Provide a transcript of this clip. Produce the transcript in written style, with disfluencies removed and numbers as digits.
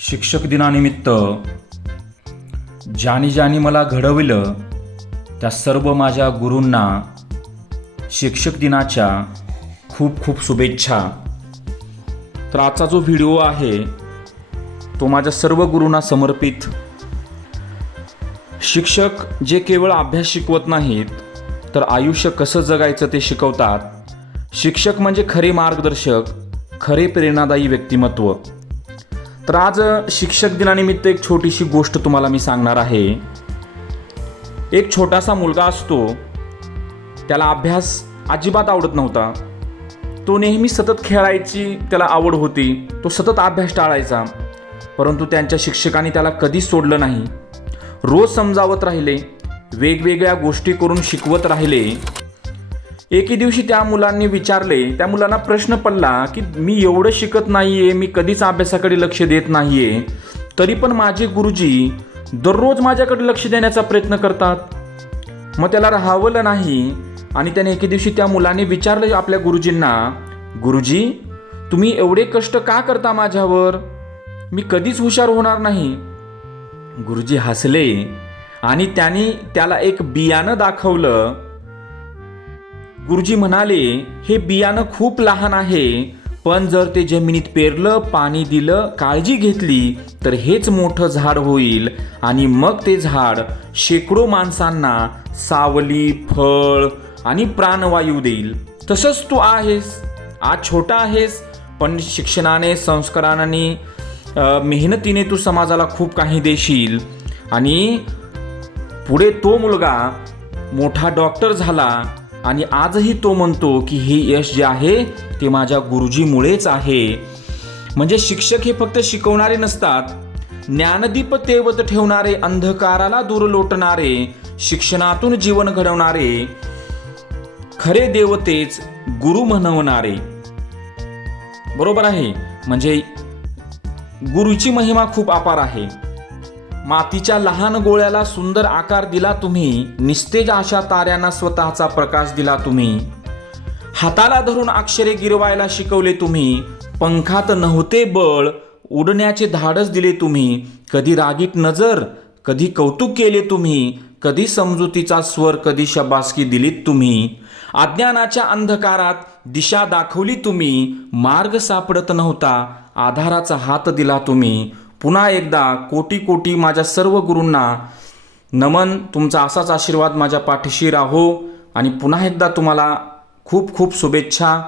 शिक्षक दिनानिमित्त ज्यानी ज्यानी मला घडविलं त्या सर्व माझ्या गुरूंना शिक्षक दिनाच्या खूप खूप शुभेच्छा. तर आजचा जो व्हिडिओ आहे तो माझ्या सर्व गुरूंना समर्पित. शिक्षक जे केवळ अभ्यास शिकवत नाहीत तर आयुष्य कसं जगायचं ते शिकवतात. शिक्षक म्हणजे खरे मार्गदर्शक, खरे प्रेरणादायी व्यक्तिमत्व. तर आज शिक्षक दिनानिमित्त एक छोटीशी गोष्ट तुम्हाला मी सांगणार आहे. एक छोटासा मुलगा असतो, त्याला अभ्यास अजिबात आवडत नव्हता. तो नेहमी सतत खेळायची त्याला आवड होती. तो सतत अभ्यास टाळायचा, परंतु त्यांच्या शिक्षकांनी त्याला कधीच सोडलं नाही. रोज समजावत राहिले, वेगवेगळ्या गोष्टी करून शिकवत राहिले. एके दिवशी त्या मुलांना प्रश्न पडला की मी एवढं शिकत नाहीये, मी कधीच अभ्यासाकडे लक्ष देत नाहीये, तरी पण माझे गुरुजी दररोज माझ्याकडे लक्ष देण्याचा प्रयत्न करतात. मग त्याला राहावलं नाही आणि त्याने एके दिवशी त्या मुलाने विचारलं आपल्या गुरुजींना, गुरुजी तुम्ही एवढे कष्ट का करता माझ्यावर, मी कधीच हुशार होणार नाही. गुरुजी हसले आणि त्यांनी त्याला एक बियाणं दाखवलं. गुरुजी म्हणाले, हे बियाणं खूप लहान आहे, पण जर ते जमिनीत पेरलं, पाणी दिलं, काळजी घेतली तर हेच मोठं झाड होईल आणि मग ते झाड शेकडो माणसांना सावली, फळ आणि प्राणवायू देईल. तसंच तू आहेस. आज छोटा आहेस, पण शिक्षणाने, संस्काराने, मेहनतीने तू समाजाला खूप काही देशील. आणि पुढे तो मुलगा मोठा डॉक्टर झाला आणि आजही तो म्हणतो की हे यश जे आहे ते माझ्या गुरुजीमुळेच आहे. म्हणजे शिक्षक हे फक्त शिकवणारे नसतात, ज्ञानदीप तेवत ठेवणारे, अंधकाराला दूर लोटणारे, शिक्षणातून जीवन घडवणारे, खरे देवतेच गुरु म्हणवणारे. बरोबर आहे. म्हणजे गुरुची महिमा खूप अपार आहे. मातीच्या लहान गोळ्याला सुंदर आकार दिला तुम्ही, निस्तेज अशा ताऱ्यांना स्वतःचा प्रकाश दिला तुम्ही. हाताला धरून अक्षरे गिरवायला शिकवले तुम्ही, पंखात नव्हते बळ, उडण्याचे धाडस दिले तुम्ही. कधी रागीट नजर, कधी कौतुक केले तुम्ही, कधी समजुतीचा स्वर, कधी शबासकी दिलीत तुम्ही. अज्ञानाच्या अंधकारात दिशा दाखवली तुम्ही, मार्ग सापडत नव्हता, आधाराचा हात दिला तुम्ही. पुन्हा एकदा कोटी कोटी माझ्या सर्व गुरूंना नमन. तुमचा असाच आशीर्वाद माझ्या पाठीशी राहो आणि पुन्हा एकदा तुम्हाला खूप खूप शुभेच्छा.